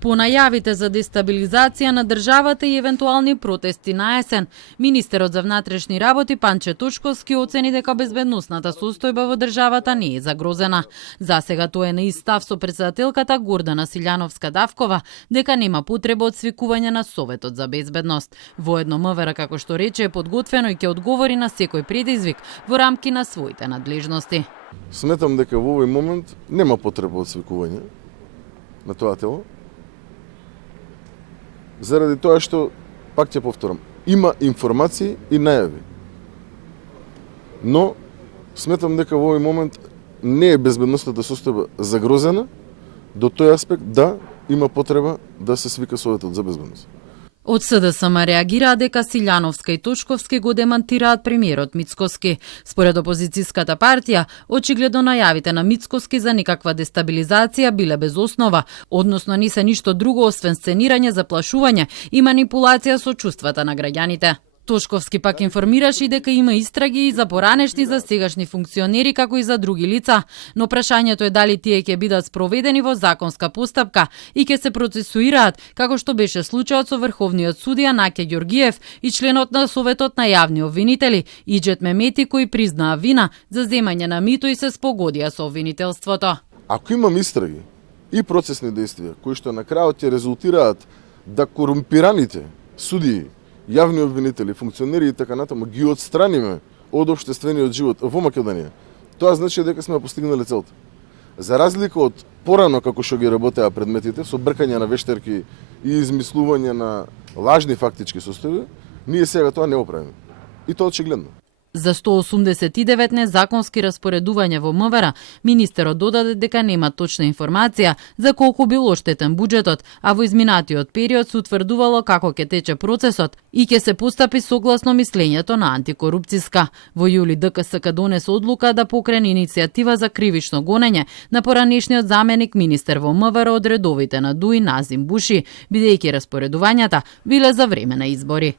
По најавите за дестабилизација на државата и евентуални протести на есен, министерот за внатрешни работи Панче Тошковски оцени дека безбедносната состојба во државата не е загрозена. Засега тој е на ист став со претседателката Гордана Силјановска-Давкова дека нема потреба од свикување на Советот за безбедност. Воедно МВР, како што рече, е подготвено и ќе одговори на секој предизвик во рамки на своите надлежности. Сметам дека во овој момент нема потреба од свикување на тоа тело. Заради тоа што, пак ќе повторам, има информации и најави. Но, сметам дека во овој момент не е безбедносната состојба загрозена, до тој аспект да има потреба да се свика Советот за безбедност. Од СДСМ реагираа дека Силјановска и Тошковски го демантираат премиерот Мицкоски. Според опозицијската партија, очигледно најавите на Мицкоски за никаква дестабилизација биле без основа, односно не се ништо друго освен сценирање, заплашување и манипулација со чувствата на граѓаните. Тошковски пак информираше и дека има истраги и за поранешни за сегашни функционери, како и за други лица, но прашањето е дали тие ќе бидат спроведени во законска постапка и ќе се процесуираат, како што беше случајот со врховниот судија Наке Ѓоргиев и членот на Советот на јавни обвинители Иџет Мемети, кои признаа вина за земање на мито и се спогодија со обвинителството. Ако имам истраги и процесни действија кои што на крајот ќе резултираат да корумпираните судии, јавни обвинители, функционери и така натаму ги отстраниме од општествениот живот во Македонија, тоа значи дека сме постигнали целта. За разлика од порано како што ги работеа предметите, со бркање на вештерки и измислување на лажни фактички состојби, ние сега тоа не го правиме. И тоа очигледно. За 189 незаконски распоредувања во МВР, министерот додаде дека нема точна информација за колку бил оштетен буџетот, а во изминатиот период се утврдувало како ќе тече процесот и ќе се постапи согласно мислењето на антикорупцијска. Во јули ДКСК донесе одлука да покрене иницијатива за кривично гонење на поранешниот заменик министер во МВР од редовите на ДУИ Назим Буши, бидејќи распоредувањата биле за време на избори.